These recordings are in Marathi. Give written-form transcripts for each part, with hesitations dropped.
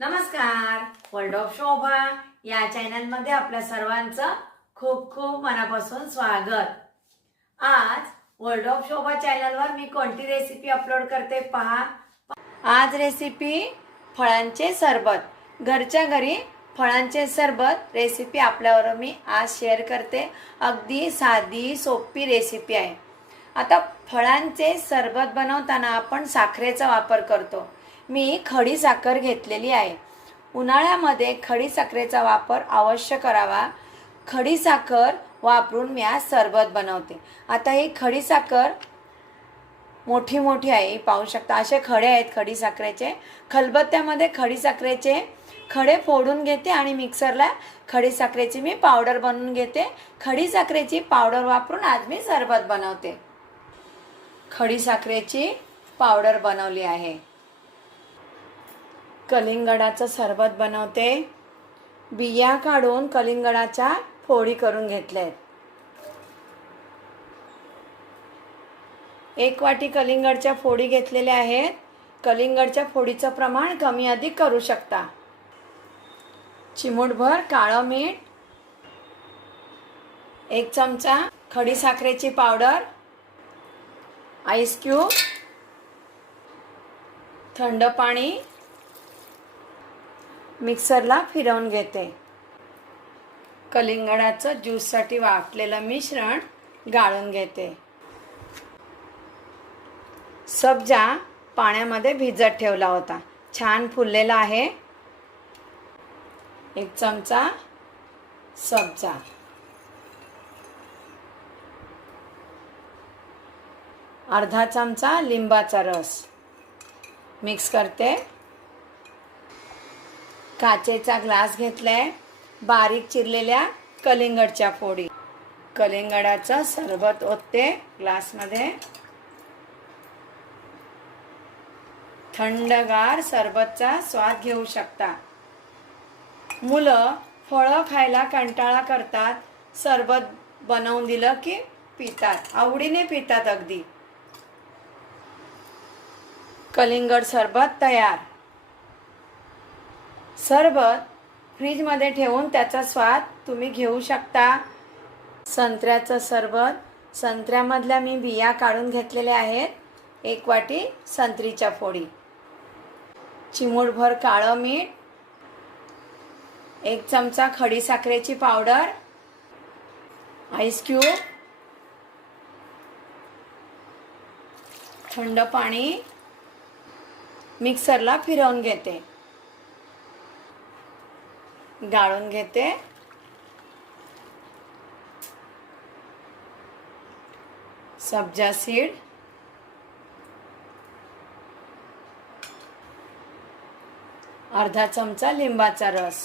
नमस्कार. वर्ल्ड ऑफ शोभा या चॅनलमध्ये आपल्या सर्वांचं खूप खूप मनापासून स्वागत. आज वर्ल्ड ऑफ शोभा चॅनलवर मी कोणती रेसिपी अपलोड करते पहा. आज रेसिपी फळांचे सरबत. घरच्या घरी फळांचे सरबत रेसिपी आपल्यावर मी आज शेअर करते. अगदी साधी सोपी रेसिपी आहे. आता फळांचे सरबत बनवताना आपण साखरेचा वापर करतो. मी खडी साखर घेतलेली आहे. उन्हाळ्यामध्ये खडी साखरेचा वापर अवश्य करावा. खडी साखर वापरून मी आज सरबत बनवते. आता ही खडी साखर मोठी मोठी आहे, पाहू शकता. असे खडे आहेत खडी साखरेचे. खलबत्त्यामध्ये खडी साखरेचे खडे फोडून घेते आणि मिक्सरला खडी साखरेची मी पावडर बनवून घेते. खडी साखरेची पावडर वापरून आज मी सरबत बनवते. खडी साखरेची पावडर बनवली आहे. कलिंगडाचं सरबत बनवते. बिया काढून कलिंगडाच्या फोडी करून घेतल्यात. 1 वाटी कलिंगडच्या फोडी घेतलेल्या आहेत. कलिंगडच्या फोडीचं प्रमाण कमी अधिक करू शकता. चिमूटभर काळं मीठ, 1 चमचा खडी साखरेची पावडर, आईस क्यूब, थंड पाणी मिक्सरला फिरवून घेते. कलिंगडाचं ज्यूससाठी वाटलेलं मिश्रण गाळून घेते. सब्जा पाण्यामध्ये भिजत ठेवला होता, छान फुललेला आहे. 1 चमचा सब्जा, अर्धा चमचा लिंबाचा रस मिक्स करते. काचेचा ग्लास घेतलाय. बारीक चिरलेल्या कलिंगडच्या फोडी. कलिंगडाचं सरबत ओतते ग्लासमध्ये. थंडगार सरबतचा स्वाद घेऊ शकता. मुलं फळं खायला कंटाळा करतात. सरबत बनवून दिलं की पितात, आवडीने पितात अगदी. कलिंगड सरबत तयार. सरबत फ्रीजमध्ये ठेवून त्याचा स्वाद तुम्ही घेऊ शकता. संत्र्याचं सरबत. संत्र्यामधल्या मी बिया काढून घेतलेल्या आहेत. 1 वाटी संत्रीच्या फोडी, चिमूटभर काळं मीठ, 1 चमचा खडी साखरेची पावडर, आईस क्यूब, थंड पाणी मिक्सरला फिरवून घेते, गाळून घेते. सब्जा सीड, अर्धा चमचा लिंबाचा रस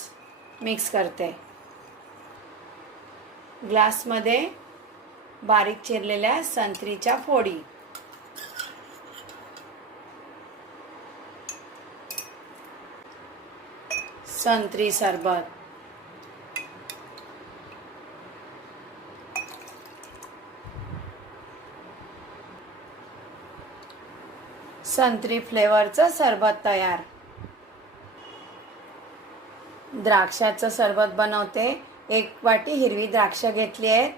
मिक्स करते. ग्लासमध्ये बारीक चिरलेल्या संत्रीच्या फोडी, संत्री सरबत. संत्री फ्लेवरचं सरबत तयार. द्राक्षाचं सरबत बनवते. 1 वाटी हिरवी द्राक्ष घेतली आहेत.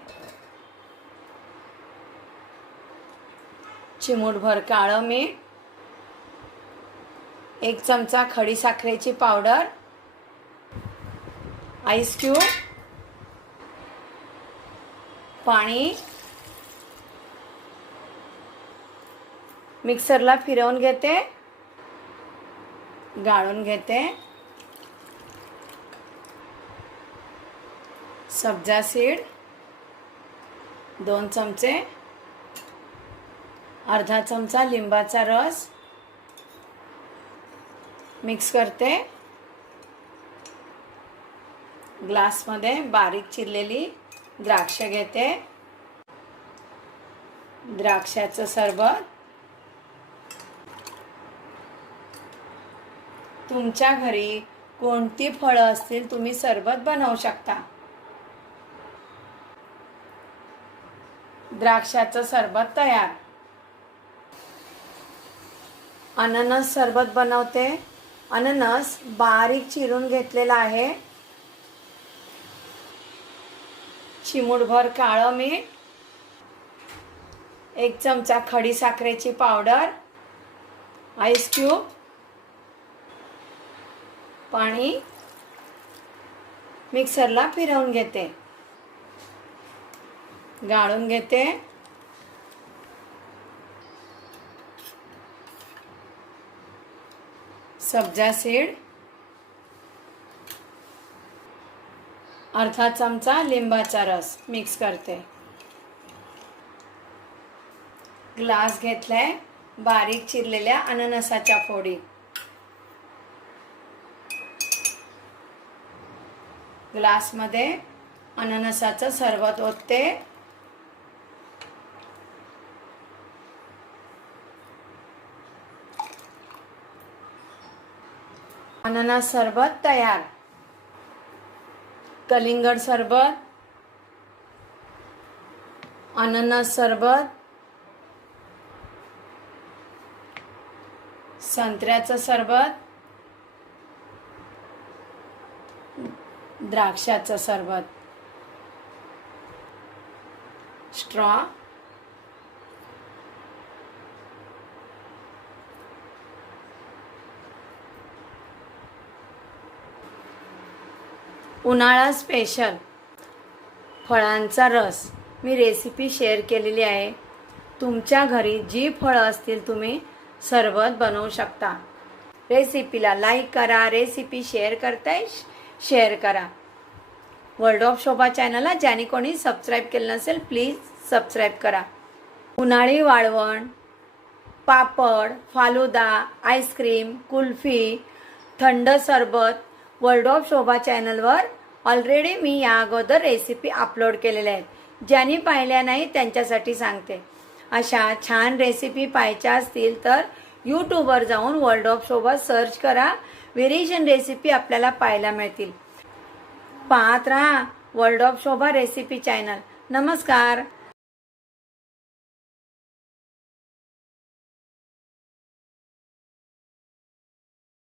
चिमूटभर काळं मीठ, 1 चमचा खडी साखरेची पावडर, आईस क्यूब, पाणी मिक्सरला फिरवून घेते, गाळून घेते. सब्जा सीड 2 चमचे, अर्धा चमचा लिंबाचा रस मिक्स करते. ग्लासमध्ये बारीक चिरलेली द्राक्ष घेते. द्राक्षाचं सरबत. तुमच्या घरी कोणती फळं असतील तुम्ही सरबत बनवू शकता. द्राक्षाचं सरबत तयार. अननस सरबत बनवते. अननस बारीक चिरून घेतलेला आहे, चिमूटभर काळं मीठ, 1 चमचा खडी साखरेची पावडर, आईस क्यूब, पाणी, मिक्सरला फिरवून घेते, गाळून घेते, सब्जा सीड, अर्धा चमचा लिंबाचा रस मिक्स करते, ग्लास घेतलाय बारीक चिरलेल्या अननसाच्या फोडी, ग्लासमध्ये अननसाचं सरबत ओतते, अननस सरबत तयार. कलिंगड सरबत, अननस सरबत, संत्र्याचं सरबत, द्राक्षाचं सरबत, स्ट्रॉ, उन्हाळा स्पेशल फळांचा रस मी रेसिपी शेअर केलेली आहे. तुमच्या घरी जी फळं असतील तुम्ही सरबत बनवू शकता. रेसिपीला लाईक करा, रेसिपी शेअर करताय शेअर करा. वर्ल्ड ऑफ शोभा चॅनलला ज्याने कोणी सबस्क्राईब केलं नसेल प्लीज सबस्क्राईब करा. उन्हाळी वाळवण, पापड, फालुदा, आईस्क्रीम, कुल्फी, थंड सरबत वर्ल्ड ऑफ शोभा चॅनलवर ऑलरेडी मी या अगोदर रेसिपी अपलोड केलेल्या आहेत. ज्यांनी पाहिल्या नाही त्यांच्यासाठी सांगते. अशा छान रेसिपी पाहायच्या असतील तर यूट्यूबवर जाऊन वर्ल्ड ऑफ शोभा सर्च करा. व्हेरिएशन रेसिपी आपल्याला पाहायला मिळतील. पाहत राहा world of Shobha recipe channel. नमस्कार.